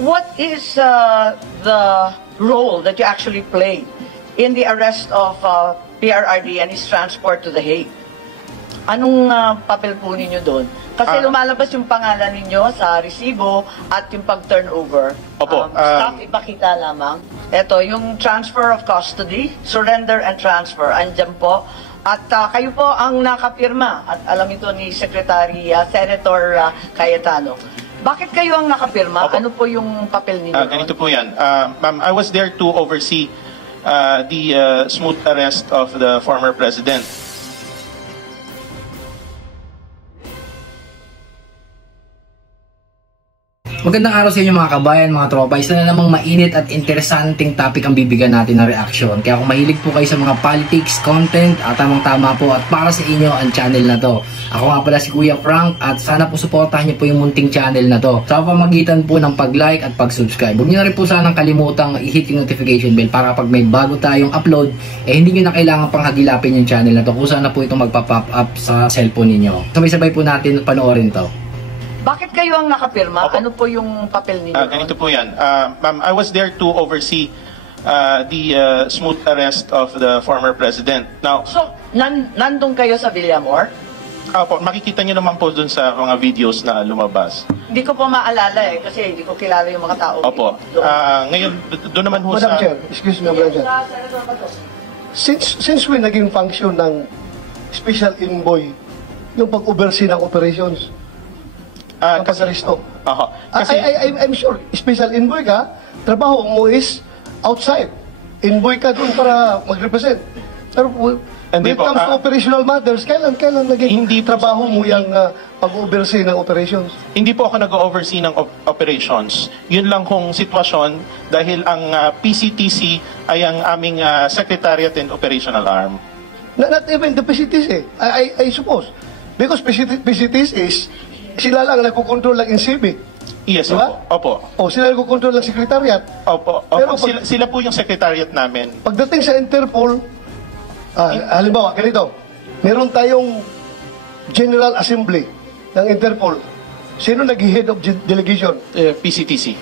what is the role that you actually played in the arrest of PRRD and his transport to The Hague? Anong papel po ninyo doon? Kasi lumalabas yung pangalan ninyo sa resibo at yung pag-turnover. Opo. Staff, ipakita lamang. Ito, yung transfer of custody, surrender and transfer. Andyan po. At kayo po ang nakapirma. At alam ito ni Secretary Senator Cayetano. Bakit kayo ang nakapirma? Opo. Ano po yung papel ninyo? Ganito po yan. Ma'am, I was there to oversee the smooth arrest of the former president. Magandang araw sa inyo mga kabayan, mga tropa. Isa na namang mainit at interesanting topic ang bibigyan natin ng reaksyon. Kaya kung mahilig po kayo sa mga politics, content, at tamang-tama po at para sa inyo ang channel na to. Ako nga pala si Kuya Frank at sana po suportahan niyo po yung munting channel na to. Sa pamamagitan po ng pag-like at pag-subscribe. Huwag niyo na rin po sanang kalimutang i-hit yung notification bell para pag may bago tayong upload, hindi niyo na kailangan pang hagilapin yung channel na to kung saan na po itong magpa-pop up sa cellphone ninyo. Sabay-sabay po natin panoorin to. Bakit kayo ang nakapirma? Opo. Ano po yung papel ninyo? Ganito po yan. Ma'am, I was there to oversee the smooth arrest of the former president. Now, So, nandun kayo sa Villamor? po, makikita niyo naman po dun sa mga videos na lumabas. Hindi ko po maalala kasi hindi ko kilala yung mga tao. Opo. Ngayon, doon naman ho Madam sa... Chair, excuse me, Madam Chair. Since we naging function ng special envoy, yung pag-oversee ng operations, ng pag-aresto. Kasi, I'm sure, special envoy ka, trabaho mo is outside. Envoy ka doon para mag-represent. Pero when Hindi it po, comes to operational matters, kailan naging Hindi po, trabaho mo yung pag-oversee ng operations? hindi po ako nag-oversee ng operations. Yun lang kung sitwasyon dahil ang PCTC ay ang aming Secretariat and Operational Arm. Not even the PCTC, I suppose. Because PCTC is, sila lang nagkukontrol ng NCB. Yes, Diba? opo. O sila nagkukontrol ng secretariat. Opo. Pero Sila po yung secretariat namin. Pagdating sa Interpol, halimbawa, ganito, meron tayong General Assembly ng Interpol. Sino nag-head of delegation? PCTC.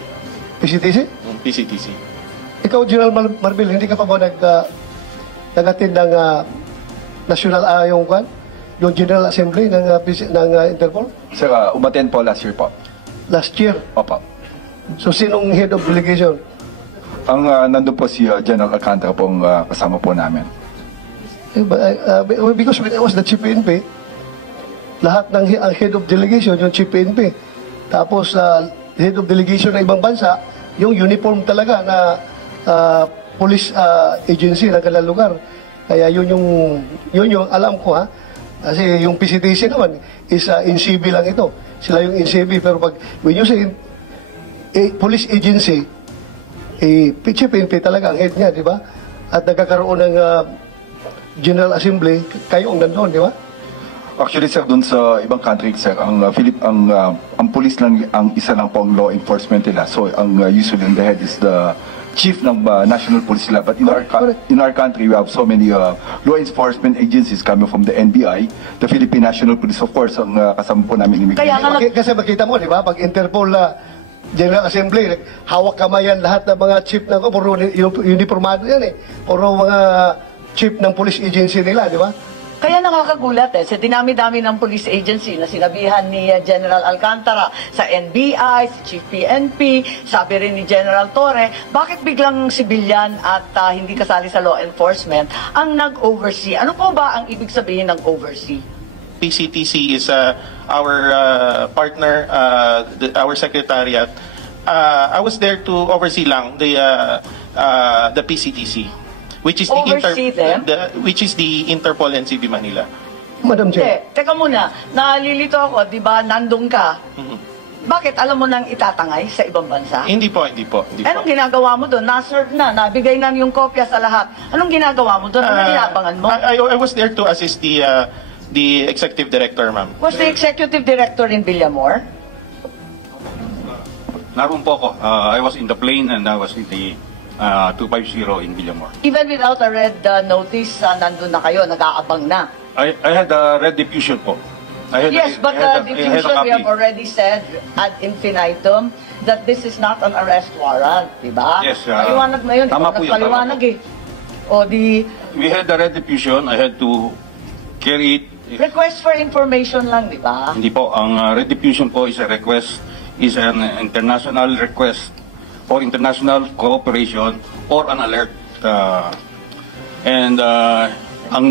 PCTC? PCTC. Ikaw, General Marbil, hindi ka pa ba nag-attend ng national, yung General Assembly ng Interpol? Sir, umattend po last year po. Last year. Opo. So, sinong head of delegation? Ang nandun po si General Alcantara po ang kasama po namin. Because when I was the Chief PNP, lahat ng ang head of delegation, yung Chief PNP. Tapos, head of delegation ng ibang bansa, yung uniform talaga na police agency ng kanilang lugar. Kaya yun yung alam ko Kasi yung PCTC naman is NCB lang ito. Sila yung NCB. Pero when you say police agency, PNP talaga ang head niya, di ba? At nagkakaroon ng General Assembly, kayo ang nandun, di ba? Actually, sir, dun sa ibang country, sir, ang police lang, ang isa lang po ang law enforcement nila. So, ang usually the head is the chief ng national police nila. But in our country, we have so many law enforcement agencies coming from the NBI, the Philippine National Police, of course, ang kasama po namin immigration. Kasi makita mo, di ba? Pag Interpol General Assembly, hawak kamayan lahat ng mga chief ng puro uniformado yan puro mga chief ng police agency nila, di ba? Kaya nakakagulat sa dinami-dami ng police agency na sinabihan ni General Alcantara sa NBI, si Chief PNP, sabi rin ni General Torre, bakit biglang civilian at hindi kasali sa law enforcement ang nag-oversee? Ano po ba ang ibig sabihin ng oversee? PCTC is our partner, our secretariat. I was there to oversee lang the PCTC. Which is the Interpol NCB Manila. Madam Chair. Teka muna, nalilito ako, di ba, nandun ka? Bakit alam mo nang itatangay sa ibang bansa? Hindi po. Anong ginagawa mo doon? Na-serve na, nabigay na yung kopya sa lahat. Anong ginagawa mo doon? Anong inabangan mo? I was there to assist the executive director, ma'am. Was the executive director in Villamor? Naroon po ako. I was in the plane and I was in the 250 in Villamor. Even without a red notice, nandun na kayo, nag-aabang na. I had a red diffusion po. Yes, but the diffusion we have already said ad infinitum. that this is not an arrest warrant, di ba? Yes, Paliwanag na yun. tama Ikaw po yun, nagpaliwanag tama eh. O di, We had the red diffusion. I had to carry it. request for information lang, di ba? Hindi po. Ang red diffusion po is a request, is an international request for international cooperation or an alert. Ang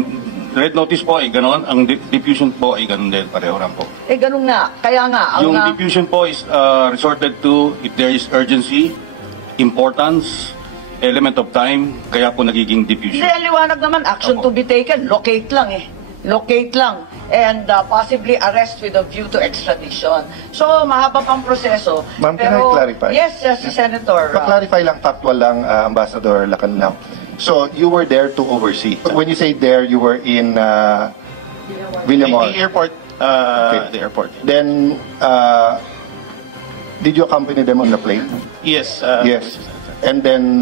red notice po ay ganon. Ang diffusion po ay ganon din. Pareho lang po. Eh, ganun nga. Kaya nga, ang Yung diffusion po is resorted to if there is urgency, importance, element of time, kaya po nagiging diffusion. hindi, ang liwanag naman, action to be taken. Locate lang eh. Locate lang. And possibly arrest with a view to extradition. So, mahaba pang proseso. Ma'am, can I clarify? Yes, yes, si Senator. Pa-clarify lang, factual lang, Ambassador Lacanau. So, you were there to oversee. When you say there, you were in Villamor. The airport. Okay. The airport. Then, did you accompany them on the plane? Yes. Yes. And then,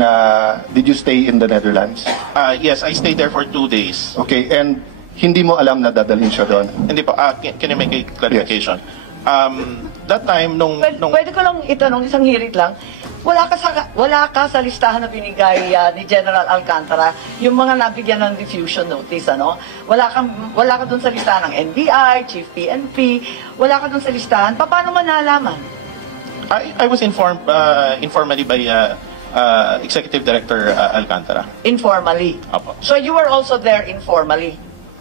did you stay in the Netherlands? Yes, I stayed there for 2 days. Okay, and hindi mo alam na dadalhin siya doon? Hindi po, can I make a clarification? That time, Pwede ko lang itanong, isang hirit lang. Wala ka sa listahan na binigay ni General Alcantara, yung mga nabigyan ng diffusion notice, ano? Wala ka dun sa listahan ng NBI, Chief PNP, wala ka dun sa listahan. Paano mo nalaman? I was informed informally by Executive Director Alcantara. Informally. Apo. So you were also there informally.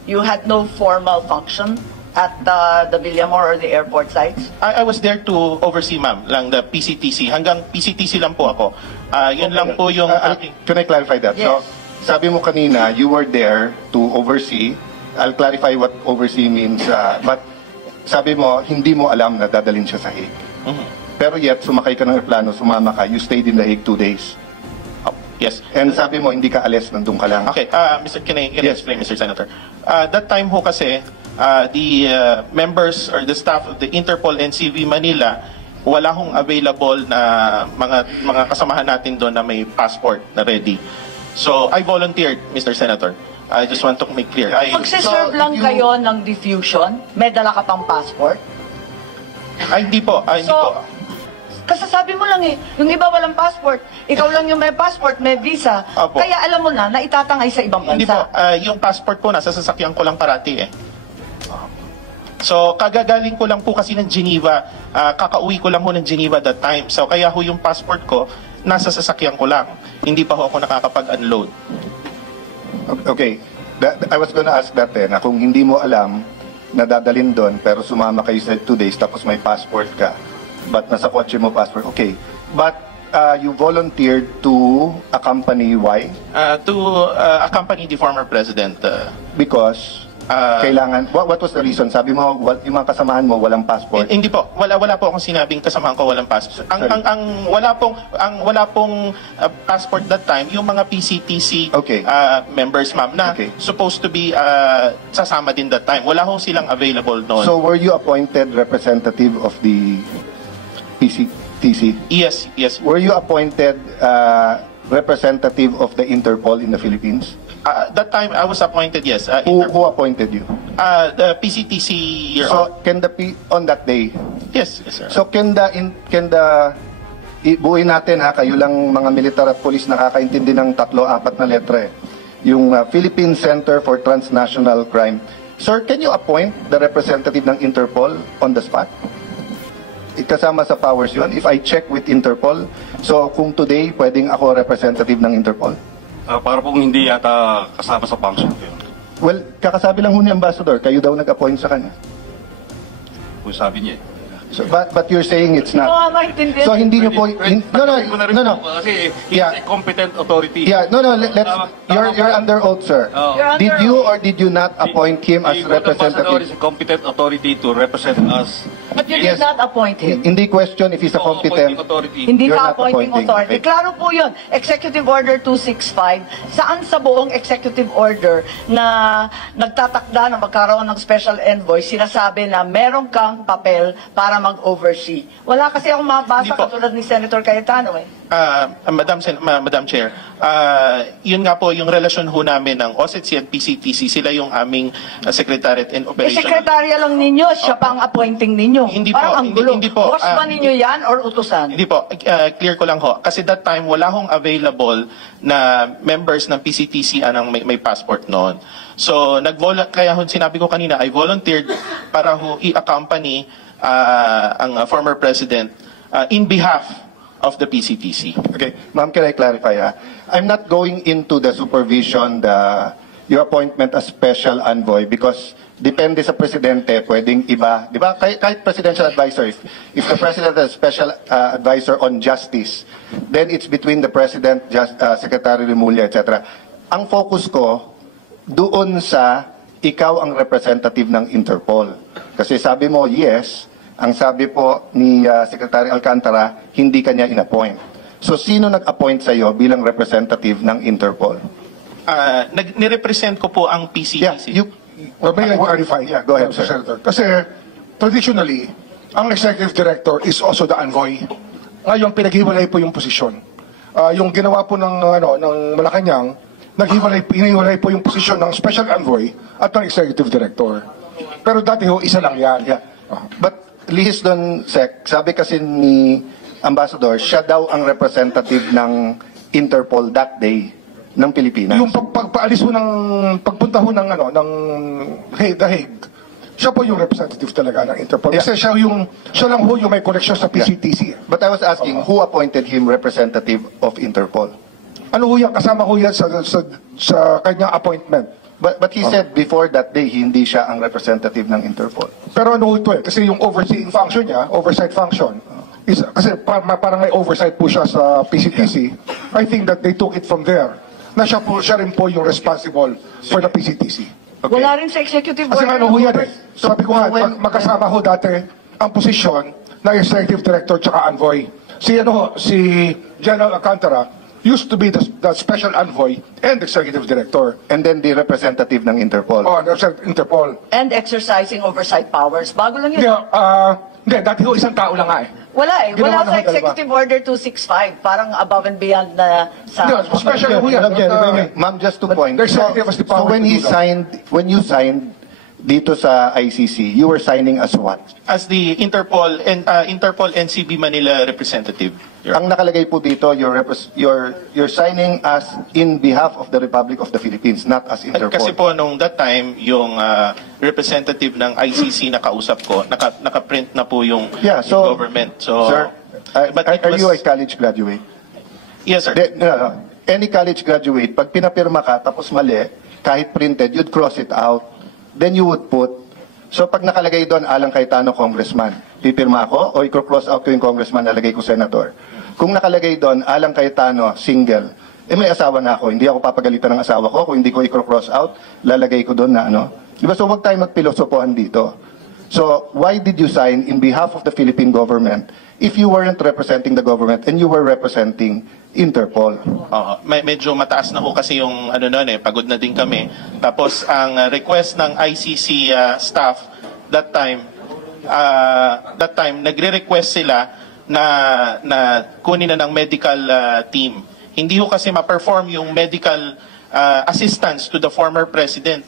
You had no formal function at the Villamor or the airport sites? I was there to oversee, ma'am, lang the PCTC. Hanggang PCTC lang po ako. Yun lang po yung aking... Can I clarify that? Yes. So, sabi mo kanina, you were there to oversee. I'll clarify what oversee means. But sabi mo, hindi mo alam na dadalhin siya sa Hague. Pero yet, sumakay ka ng aeroplano, sumama ka, you stayed in the Hague 2 days. Yes. And sabi mo, hindi ka alis, nandun ka lang. Okay, can I Yes. explain, Mr. Senator? That time ho kasi, the members or the staff of the Interpol NCV Manila, wala hong available na mga kasamahan natin doon na may passport na ready. So, I volunteered, Mr. Senator. I just want to make clear. Magsiserve lang kayo ng diffusion? May dala ka pang passport? Hindi po. Hindi po. Kasasabi mo lang eh, yung iba walang passport, ikaw lang yung may passport, may visa, Opo. kaya alam mo na itatangay sa ibang Hindi po. bansa. Yung passport po, nasa sasakyan ko lang parati eh. So, kagagaling ko lang po kasi ng Geneva, kakauwi ko lang ho ng Geneva that time. So, kaya ho yung passport ko, nasa sasakyan ko lang. Hindi pa ho ako nakakapag-unload. Okay. I was gonna ask that na kung hindi mo alam na dadalhin doon, pero sumama kayo sa 2 days, tapos may passport ka, but nasa kotse mo passport, okay. But you volunteered to accompany, why? To accompany the former president. Because kailangan, what was the reason? Sabi mo, yung mga kasamahan mo walang passport. Hindi po. Wala po akong sinabing kasamahan ko walang passport. Ang wala pong passport that time, yung mga PCTC Okay. members, ma'am, na Okay. supposed to be sasama din that time. Wala hong silang available noon. So were you appointed representative of the PCTC? Yes. Were you appointed representative of the Interpol in the Philippines? That time I was appointed, yes. Who appointed you? The PCTC, Your Honor. So can on that day, Yes, sir. so ibuin natin kayo lang mga militar at polis nakakaintindi ng 3-4 na letra eh. Yung Philippine Center for Transnational Crime. Sir, can you appoint the representative ng Interpol on the spot? Kasama sa powers yun. If I check with Interpol, so kung today pwedeng ako representative ng Interpol? Para pong hindi yata kasama sa function ko yun. Well, kakasabi lang ho ni Ambassador, kayo daw nag-appoint sa kanya. Kung sabi niya eh. So, but you're saying it's Oo, not. maintindihan. So hindi niyo po no. Kasi Yeah. he's a competent authority. Yeah, no, let's you're under oath, sir. You're Did under you oath. or did you not appoint him as The ambassador is representative? a competent authority to represent us. But you Yes. did not appoint him. Hindi question if he's a So, competent. appointing authority. Hindi You're ka not appointing appointing, authority. okay. Klaro po yun. Executive Order 265, saan sa buong executive order na nagtatakda na magkaroon ng special envoy, sinasabi na meron kang papel para mag-oversee. Wala kasi akong mabasa Hindi po. katulad ni Senator Cayetano eh. Madam Chair, yun nga po yung relasyon ho namin ng OSETC at PCTC, sila yung aming Secretariat and Eh, Operational. sekretarya lang ninyo, siya pang appointing ninyo. ninyo? Hindi Parang po, ang gulo. hindi po. Boss ba ninyo yan or utusan? Hindi po, clear ko lang ho. Kasi that time, wala hong available na members ng PCTC anang may passport noon. So, kaya ho, sinabi ko kanina, I volunteered para ho i-accompany ang former president in behalf of the PCTC. Okay, ma'am, can I clarify? I'm not going into the supervision, your appointment as special envoy because depende sa presidente, pwedeng iba. Di ba? Kahit presidential advisor, if the president has special advisor on justice, then it's between the president, Secretary Remulla, etc. Ang focus ko, doon sa ikaw ang representative ng Interpol. Kasi sabi mo, yes. Ang sabi po ni Secretary Alcantara, hindi kanya in-appoint. So, sino nag-appoint sa iyo bilang representative ng Interpol? Nirepresent ko po ang PCTC. Well, may I clarify? Yeah, go ahead, Mr. sir. Senator. Kasi, traditionally, ang executive director is also the envoy. Ngayon, pinaghiwalay po yung posisyon. Yung ginawa po ng Malacanang, inihiwalay po yung posisyon ng special envoy at ng executive director. Pero dati ho, isa lang yan. Yeah. But, lihis doon, Sec, sabi kasi ni Ambassador, siya daw ang representative ng Interpol that day ng Pilipinas. Yung pagpaalis ho pagpunta ho ng The Hague, siya po yung representative talaga ng Interpol. Yeah. Kasi siya lang ho yung may connection sa PCTC. But I was asking, who appointed him representative of Interpol? Ano ho yan? Kasama ho yan sa kanyang appointment. But he said before that day, hindi siya ang representative ng Interpol. Pero ano ho ito kasi yung overseeing function niya, oversight function, kasi parang may oversight po siya sa PCTC, I think that they took it from there, na siya rin po yung responsible for the PCTC. Okay. Wala rin sa executive Kasi order. ano ho yan Sabi ko nga, when- magkasama ho dati ang posisyon na executive director tsaka envoy. Si General Alcantara used to be the special envoy and executive director. And then the representative ng Interpol. Interpol. And exercising oversight powers. Bago lang yun. Hindi, dati ho isang tao lang nga Wala eh. Ginawa Wala na sa ho dalawa. Executive Order 265. Parang above and beyond na sa... Hindi, special ho yan. Ma'am, just to point. the executive has the So power when to he do that. when you signed dito sa ICC, you were signing as what? As the Interpol NCB Manila representative. Ang nakalagay po dito, you're signing as in behalf of the Republic of the Philippines, not as Interpol. Kasi po nung that time, yung representative ng ICC na kausap ko, naka-print na po yung government. So, sir, but it are was- you a college graduate? Yes, sir. No. Any college graduate, pag pinapirma ka tapos mali, kahit printed, you'd cross it out. Then you would put, so pag nakalagay doon, Alang Cayetano, congressman, pipirma ako o i-cross out ko yung congressman, nalagay ko senator. Kung nakalagay doon, Alang Cayetano, single, may asawa na ako, hindi ako papagalitan ng asawa ko, kung hindi ko i-cross out, lalagay ko doon na Diba? So wag tayo magpilosopohan dito. So why did you sign in behalf of the Philippine government if you weren't representing the government and you were representing Interpol? Medyo mataas na ho kasi yung pagod na din kami. Tapos ang request ng ICC staff that time nagre-request sila na kunin na ng medical team. Hindi ho kasi ma-perform yung medical assistance to the former president.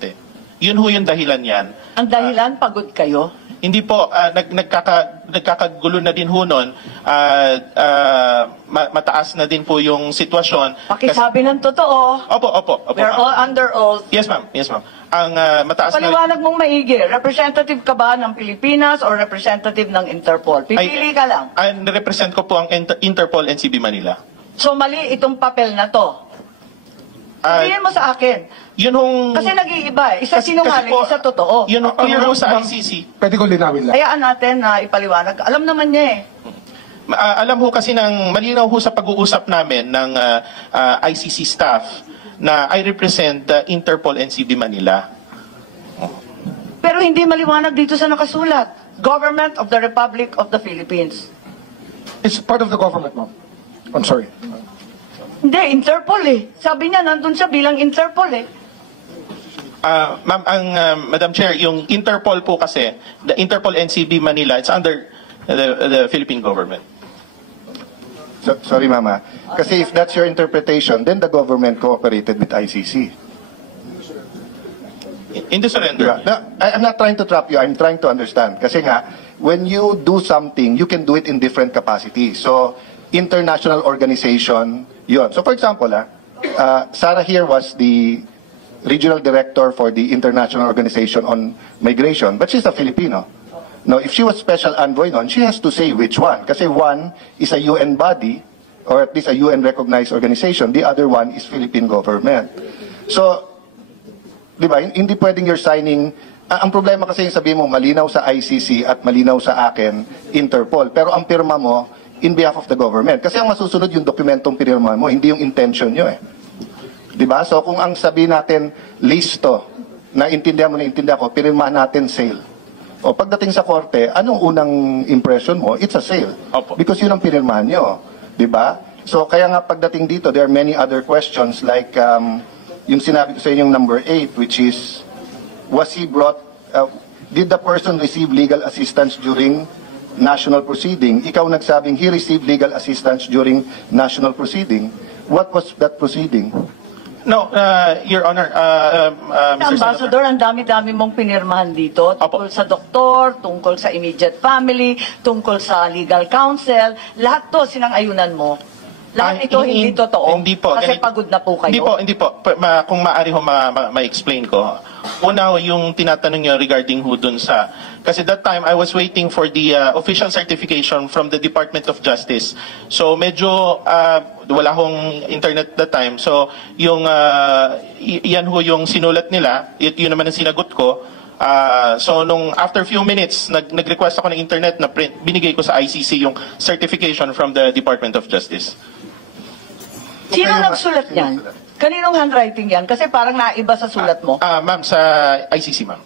Yun ho yung dahilan yan. Ang dahilan, pagod kayo? Hindi po, nagkakagulo na din ho nun. Mataas na din po yung sitwasyon. Pakisabi ng totoo. Opo. We're all under oath. Yes, ma'am. Ang mataas na... Paliwanag mong maigi. Representative ka ba ng Pilipinas or representative ng Interpol? Pipili ka lang. Represent ko po ang Interpol NCB Manila. So mali itong papel na to. Sabihin mo sa akin. Yun hong... Kasi nag-iiba eh. Isa sinungaling, isa totoo. Yun ang clear ho sa ICC. Pwede ko linawin lang. Hayaan natin na ipaliwanag. Alam naman niya eh. Alam ho kasi malinaw ho sa pag-uusap namin ng ICC staff na I represent the Interpol NCB Manila. Pero hindi maliwanag dito sa nakasulat. Government of the Republic of the Philippines. It's part of the government, ma'am. I'm sorry. Hindi, Interpol eh. Sabi niya, nandun siya bilang Interpol eh. Ma'am, Madam Chair, yung Interpol po kasi, the Interpol NCB Manila, it's under the Philippine government. Sorry, Mama. Kasi if that's your interpretation, then the government cooperated with ICC. In the surrender. No, I'm not trying to trap you. I'm trying to understand. Kasi nga, when you do something, you can do it in different capacities. So, international organization, yun. So, for example, Sarah here was the regional director for the International Organization on Migration, but she's a Filipino. Now, if she was special envoy nun, she has to say which one. Kasi one is a UN body, or at least a UN-recognized organization. The other one is Philippine government. So, di ba, hindi pwedeng you're signing. Ang problema kasi yung sabi mo, malinaw sa ICC at malinaw sa akin, Interpol. Pero ang pirma mo, in behalf of the government. Kasi ang masusunod yung dokumentong pinirma mo, hindi yung intention nyo eh. Di ba? So kung ang sabi natin, listo, naintindihan mo, naintindihan ko, pinirmahan natin sale. O pagdating sa korte, anong unang impression mo? It's a sale. Opo. Because yun ang pinirmahan nyo. Di ba? So kaya nga pagdating dito, there are many other questions like yung sinabi ko sa inyong number 8, which is, was he brought, did the person receive legal assistance during national proceeding? Ikaw nagsabing he received legal assistance during national proceeding. What was that proceeding? No, Your Honor, Mr. Senator. Ambassador, ang dami-dami mong pinirmahan dito tungkol sa doktor, tungkol sa immediate family, tungkol sa legal counsel. Lahat to sinang-ayunan mo. Lahat ito hindi totoo. Hindi po. Kasi pagod na po kayo. Hindi po. Kung maaari ho ma-explain ko. Una, yung tinatanong nyo regarding ho dun sa... Kasi that time, I was waiting for the official certification from the Department of Justice. So, medyo wala hong internet that time. So, yung yan ho yung sinulat nila. Yun naman ang sinagot ko. So, after few minutes, nag-request ako ng internet na print. Binigay ko sa ICC yung certification from the Department of Justice. Sino nagsulat niyan? Kaninong handwriting yan? Kasi parang naiba sa sulat mo. Ma'am, sa ICC, ma'am.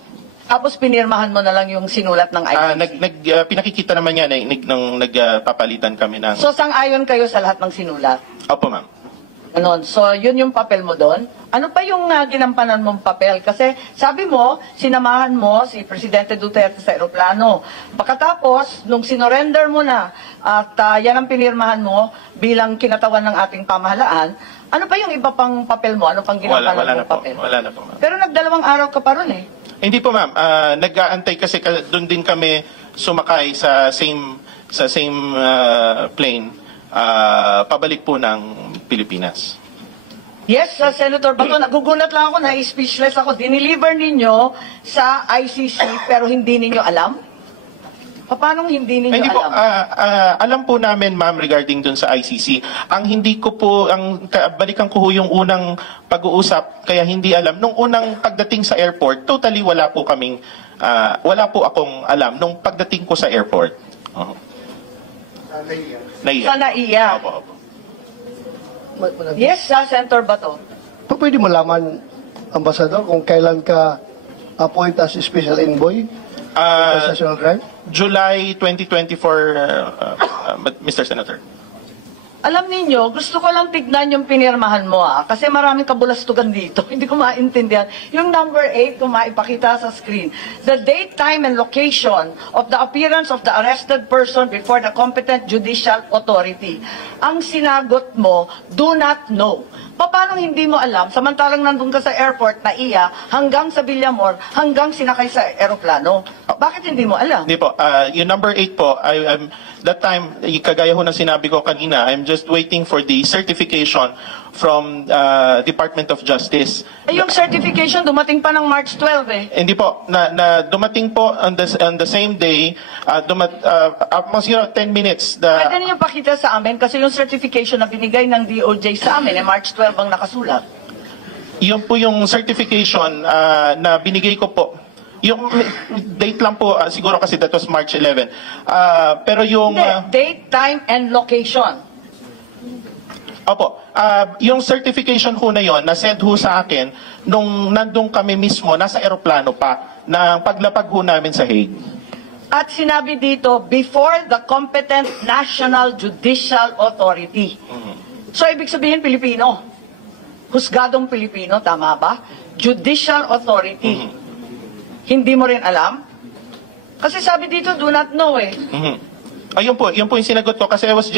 Tapos pinirmahan mo na lang yung sinulat ng ICC. Pinakikita naman yan nung nagpapalitan kami ng... So, sang-ayon kayo sa lahat ng sinulat? Opo, ma'am. Ganon. So, yun yung papel mo doon. Ano pa yung ginampanan mong papel? Kasi sabi mo, sinamahan mo si Presidente Duterte sa aeroplano. Pagkatapos, nung sinorender mo na at yan ang pinirmahan mo bilang kinatawan ng ating pamahalaan, ano pa yung iba pang papel mo? Ano pang ginampanan mong papel? Wala na po, ma'am. Pero nagdalawang araw ka pa ron eh. Hindi po, ma'am. Nag-aantay kasi doon din kami sumakay sa same plane pabalik po ng Pilipinas. Yes, Senator Bato, nagugulat lang ako, na-speechless ako. Dineliver ninyo sa ICC pero hindi ninyo alam? Paano hindi ninyo Hindi po, alam? alam po namin, ma'am, regarding dun sa ICC. Ang hindi ko po, balikan ko yung unang pag-uusap, kaya hindi alam. Nung unang pagdating sa airport, totally wala po akong alam nung pagdating ko sa airport. Naiya. Sa naiya. Opo. Yes, Senator Bato. Pwede mo laman, Ambassador, kung kailan ka appoint as special envoy for national crime? July 2024, Mr. Senator. Alam ninyo, gusto ko lang tignan yung pinirmahan mo kasi maraming kabulastugan dito. Hindi ko maintindihan. Yung number 8, kung maipakita sa screen. The date, time, and location of the appearance of the arrested person before the competent judicial authority. Ang sinagot mo, do not know. Paano hindi mo alam? Samantalang nandun ka sa airport na hanggang sa Villamor, hanggang sinakay sa aeroplano. Bakit hindi mo alam? Hindi po. Yung number 8 po, that time, kagaya ho ng sinabi ko kanina, I'm just waiting for the certification from Department of Justice. Yung certification dumating pa ng March 12 eh. Hindi po. Na dumating po on the same day, almost 10 minutes. Pwede niyo pakita sa amin kasi yung certification na binigay ng DOJ sa amin March 12 ang nakasulat. Yun po yung certification na binigay ko po. Yung date lang po, siguro kasi that was March 11. Pero yung... date, time, and location. Opo. Yung certification ho na yon, na-send ho sa akin, nung nandun kami mismo, nasa aeroplano pa, na paglapag ho namin sa Hague. At sinabi dito, before the competent National Judicial Authority. So, ibig sabihin, Pilipino. Husgadong Pilipino, tama ba? Judicial Authority. Hindi mo rin alam? Kasi sabi dito, do not know eh. Ayun po, yun po yung sinagot ko kasi I was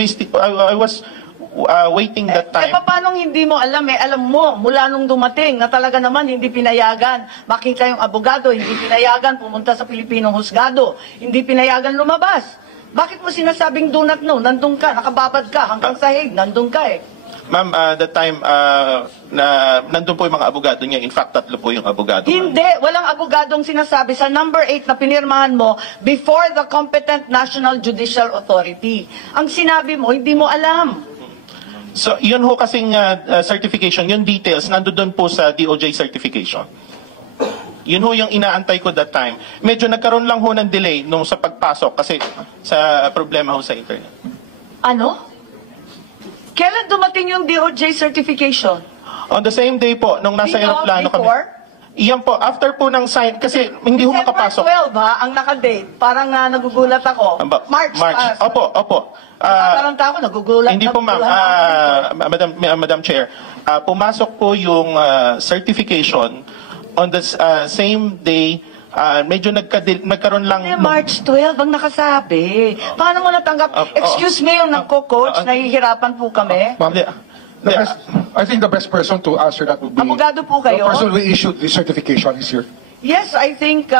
waiting that time. Paano hindi mo alam alam mo, mula nung dumating na talaga naman hindi pinayagan makita yung abogado, hindi pinayagan pumunta sa Pilipinong husgado, hindi pinayagan lumabas. Bakit mo sinasabing do not know? Nandun ka, nakababad ka, hanggang sa Hague, nandun ka eh. Ma'am, that time, nandun po yung mga abogado niya. In fact, 3 po yung abogado. Hindi, walang abogadong sinasabi sa number 8 na pinirmahan mo before the competent National Judicial Authority. Ang sinabi mo, hindi mo alam. So, yun ho kasing certification, yung details, nandun po sa DOJ certification. Yun ho yung inaantay ko that time. Medyo nagkaroon lang ho ng delay nung sa pagpasok kasi sa problema ho sa internet. Ano? Kailan dumating yung DOJ certification? On the same day po, nung nasa aeroplano kami. Before? Iyan po, after po ng sign, kasi hindi ho makapasok. December 12 ha, ang nakadate. Parang nagugulat ako. March. Opo. Natataranta ako, nagugulat. Hindi po ma'am, Madam Chair. Pumasok po yung certification on the same day. Medyo nagkaroon lang. March 12 ang nakasabi. Paano mo natanggap? Excuse me, yung nagko-coach, nahihirapan po kami. Ma'am, I think the best person to answer that would be Abogado po the kayo? person who issued the certification is here. Yes, I think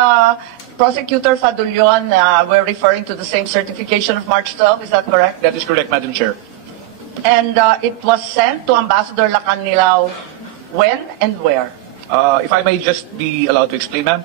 Prosecutor Fadulion, we're referring to the same certification of March 12. Is that correct? That is correct, Madam Chair. And it was sent to Ambassador Lacanilao when and where? If I may just be allowed to explain, ma'am.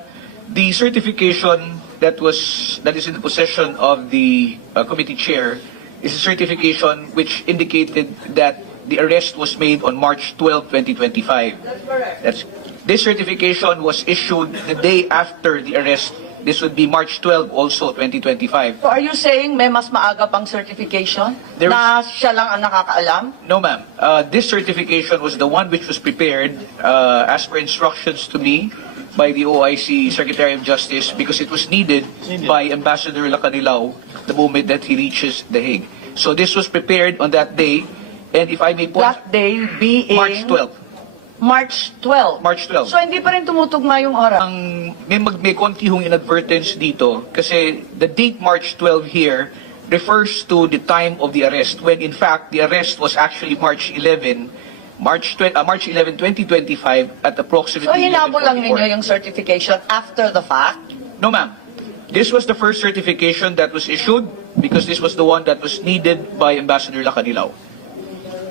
The certification that is in the possession of the committee chair is a certification which indicated that the arrest was made on March 12, 2025. That's correct. This certification was issued the day after the arrest. This would be March 12 also, 2025. So are you saying may mas maaga pang certification There na siya lang ang nakakaalam? No, ma'am. This certification was the one which was prepared as per instructions to me by the OIC Secretary of Justice because it was needed by Ambassador Lacanilao the moment that he reaches The Hague. So this was prepared on that day, and if I may point... That day being... March 12. March 12. March 12. So hindi pa rin tumutugma yung oras? May konti hong inadvertence dito kasi the date March 12 here refers to the time of the arrest when in fact the arrest was actually March 11, 2025 at approximately So hinabol lang 11:44. ninyo yung certification after the fact? No, ma'am. This was the first certification that was issued because this was the one that was needed by Ambassador Lacanilao.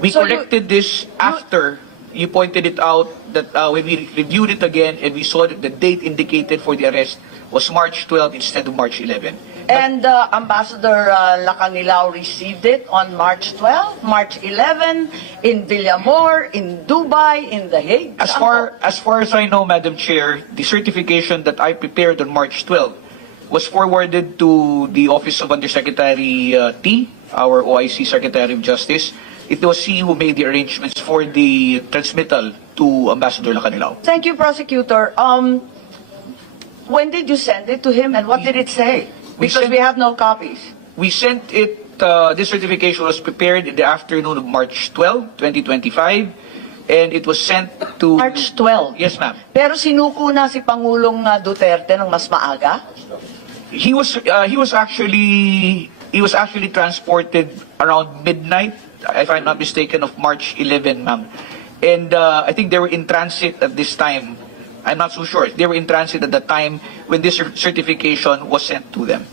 We So corrected this after you pointed it out that when we reviewed it again and we saw that the date indicated for the arrest was March 12 instead of March 11. And Ambassador Lacanilao received it on March 12, March 11, in Villamor, in Dubai, in The Hague. As far as I know, Madam Chair, the certification that I prepared on March 12 was forwarded to the Office of Undersecretary T, our OIC Secretary of Justice. It was he who made the arrangements for the transmittal to Ambassador Lacanilao. Thank you, Prosecutor. When did you send it to him and what did it say? Because we have no copies. We sent it, this certification was prepared in the afternoon of March 12, 2025, and it was sent to... March 12? Yes, ma'am. Pero sinuko na si Pangulong Duterte ng mas maaga? He was actually transported around midnight, if I'm not mistaken, of March 11, ma'am. And I think they were in transit at this time. I'm not so sure. They were in transit at the time when this certification was sent to them.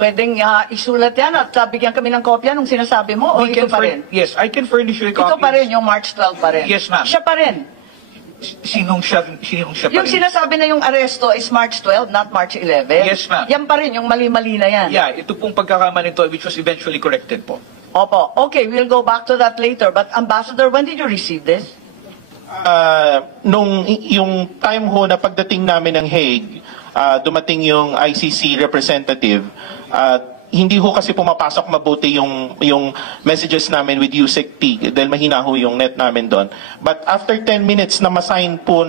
Pwedeng isulat yan at bigyan kami ng kopya nung sinasabi mo o ito pa rin? Yes, I can furnish you a copy. Ito pa rin, yung March 12 pa rin? Yes, ma'am. Siya pa rin? Sinong siya pa Yung rin? sinasabi na yung aresto is March 12, not March 11? Yes, ma'am. Yan pa rin, yung mali-mali na yan? Yeah, ito pong pagkakamali nito which was eventually corrected po. Opo. Okay, we'll go back to that later. But Ambassador, when did you receive this? Yung time ho na pagdating namin ng Hague, dumating yung ICC representative, hindi ho kasi pumapasok mabuti yung messages namin with USEC-T dahil mahina ho yung net namin doon. But after 10 minutes na ma-sign po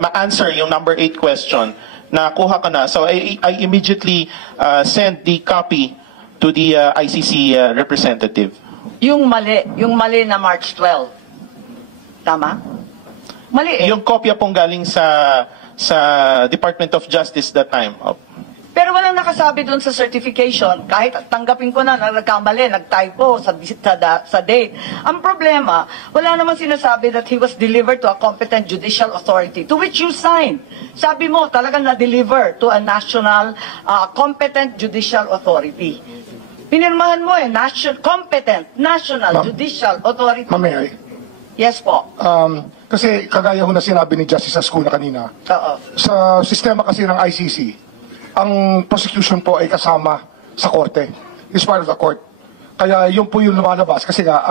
ma-answer yung number 8 question, nakuha ka na. So I immediately sent the copy to the ICC representative. Yung mali na March 12. Tama? Mali eh. Yung kopya pong galing sa Department of Justice that time. Pero walang nakasabi doon sa certification, kahit tanggapin ko na nagkamali, nagtypo sa date. Ang problema, wala naman sinasabi that he was delivered to a competent judicial authority, to which you signed. Sabi mo, talagang na-deliver to a national competent judicial authority. Pinirmahan mo competent national judicial authority. Mamay. Yes po. Kasi kagaya ho na sinabi ni Justice Ascuna kanina, Oo. sa sistema kasi ng ICC, ang prosecution po ay kasama sa korte. It's part of the court. Kaya yun po yung lumalabas. Kasi nga,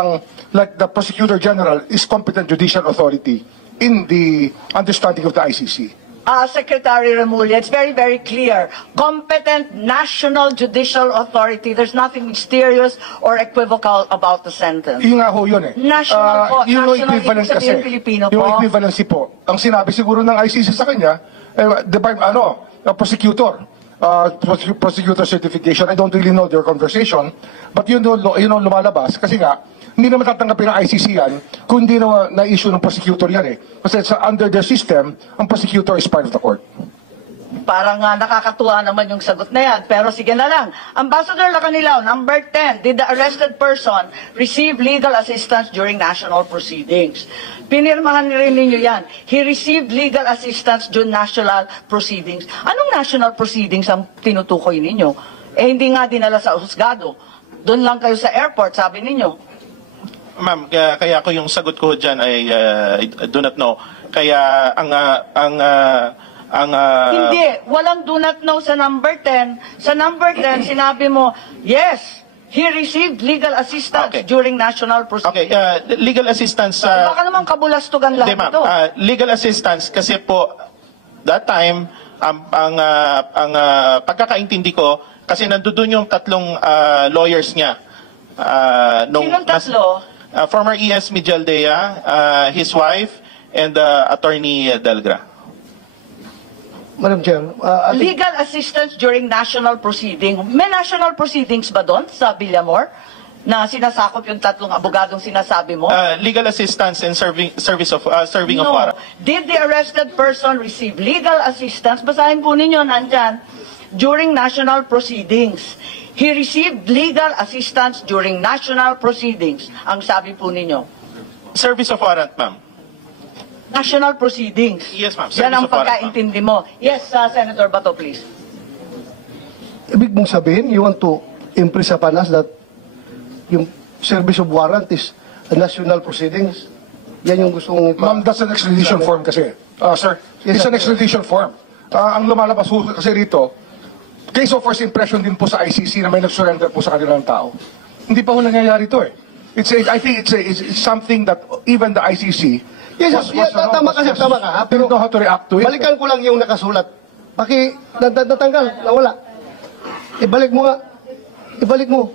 like the Prosecutor General is competent judicial authority in the understanding of the ICC. Secretary Remulla, it's very, very clear. Competent national judicial authority. There's nothing mysterious or equivocal about the sentence. Yun nga ho yun eh. National po. Yun yung National, equivalent ibig sabihin kasi. Pilipino Yung po. equivalency po. Ang sinabi siguro ng ICC sa kanya, prosecutor. Prosecutor certification. I don't really know their conversation. But yun lumalabas. Kasi nga, hindi naman tatanggapin ng ICC yan kung hindi na-issue ng prosecutor yan eh. Kasi under their system, ang prosecutor is part of the court. Parang nakakatuwa naman yung sagot na yan. Pero sige na lang. Ambassador Lacanilao, number 10, did the arrested person receive legal assistance during national proceedings? Pinirmahan rin ninyo yan. He received legal assistance during national proceedings. Anong national proceedings ang tinutukoy ninyo? Hindi nga dinala sa husgado. Doon lang kayo sa airport, sabi ninyo. Ma'am, kaya ko yung sagot ko dyan ay I do not know. Kaya Hindi, walang do not know sa number 10. Sa number 10, sinabi mo, yes, he received legal assistance during national proceedings. Okay, legal assistance Baka naman kabulastugan lang hindi, ma'am. ito. Legal assistance kasi po that time ang pagkakaintindi ko kasi nandoon yung tatlong lawyers niya. Sinong tatlo? Former ES Mijaldea, his wife, and Attorney Delgra. Madam Chair, Legal assistance during national proceeding. May national proceedings ba doon sa Villamor? Na sinasakop yung tatlong abogadong sinasabi mo? Legal assistance and serving of No. warrant. Did the arrested person receive legal assistance? Basahin po ninyo, nandyan. During national proceedings. He received legal assistance during national proceedings. Ang sabi po ninyo. Service of warrant, ma'am. National proceedings. Yes, ma'am. Yan ang Service of warrant, pagkaintindi mo. Yes, Senator Bato, please. ibig mong sabihin, you want to impress upon us that yung service of warrant is a national proceedings? Yan yung gusto mong... Ma'am, that's an extradition form kasi. Sir, Yes, it's sir. an extradition form. Ang lumalabas po kasi rito, case of first impression din po sa ICC na may nag-surrender po sa kanilang tao. Hindi pa ho nangyayari ito eh. I think it's something that even the ICC Yes, tama ka. Pero know how to react to it. Balikan ko lang yung nakasulat. Natanggal, nawala. Ibalik mo nga. Ibalik mo.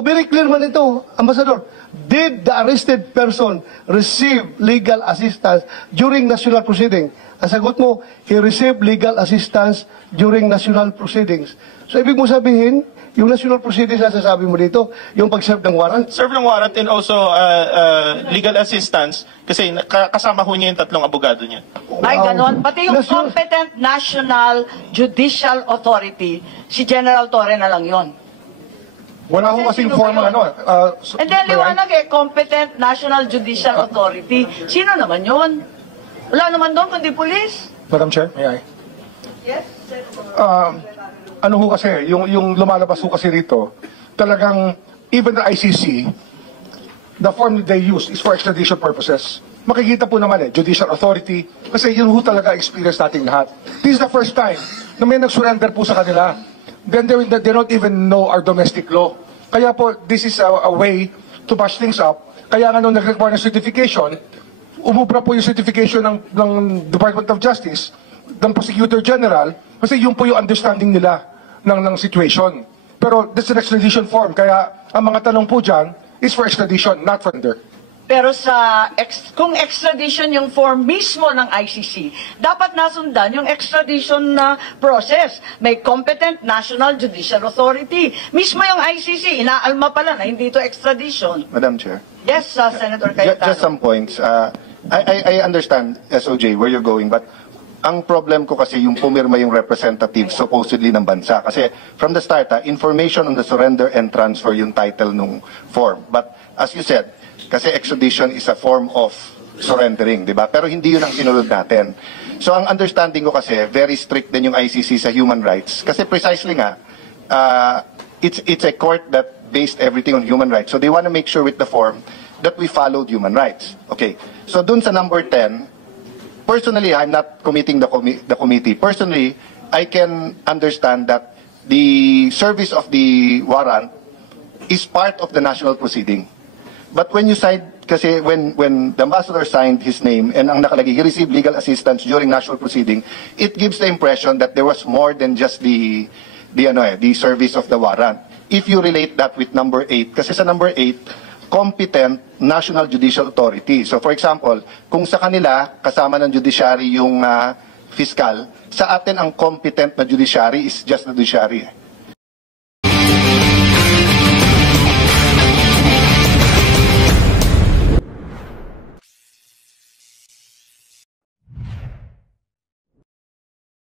Very clear man ito, Ambassador. Did the arrested person receive legal assistance during national proceeding? Ang sagot mo, he received legal assistance during national proceedings. So, ibig mo sabihin, yung national proceedings na sasabi mo dito, yung pag-serve ng warrant. Serve ng warrant and also legal assistance kasi kasama ho niya yung tatlong abogado niya. Ay, ganon. Pati yung National- competent national judicial authority, si General Torre na lang yon. Wala ho kasing Sino form ba yun? And then, liwanag competent national judicial authority. Sino naman yon? Wala naman doon, kundi police. Madam Chair, may I? Yes, Ano ho kasi, yung lumalabas ho kasi rito, talagang even the ICC, the form that they use is for extradition purposes. Makikita po naman judicial authority, kasi yun ho talaga experience nating lahat. This is the first time na may nag-surrender po sa kanila. Then they don't even know our domestic law. Kaya po, this is a way to bash things up. Kaya nga nung nag-require ng certification, umubra po yung certification ng Department of Justice, ng Prosecutor General, kasi yun po yung understanding nila ng situation. Pero this is an extradition form, kaya ang mga tanong po dyan is for extradition, not for surrender. Pero kung extradition yung form mismo ng ICC, dapat nasundan yung extradition na process. May competent national judicial authority. Mismo yung ICC, inaalma pala na hindi ito extradition. Madam Chair. Yes, Senator Cayetano. Just some points. I understand, SOJ, where you're going, but Ang problem ko kasi yung pumirma yung representative supposedly ng bansa. Kasi from the start, information on the surrender and transfer yung title nung form. But as you said, kasi extradition is a form of surrendering, di ba? Pero hindi yun ang sinunod natin. So ang understanding ko kasi, very strict din yung ICC sa human rights. Kasi precisely nga, it's a court that based everything on human rights. So they want to make sure with the form that we followed human rights. Okay. So dun sa number 10, personally, I'm not committing the committee. Personally, I can understand that the service of the warrant is part of the national proceeding. But when you sign, kasi when the ambassador signed his name and ang nakalagay, he received legal assistance during national proceeding, it gives the impression that there was more than just the service of the warrant. If you relate that with number 8, kasi sa number 8, competent national judicial authority. So for example, kung sa kanila kasama ng judiciary yung fiscal, sa atin ang competent na judiciary is just the judiciary.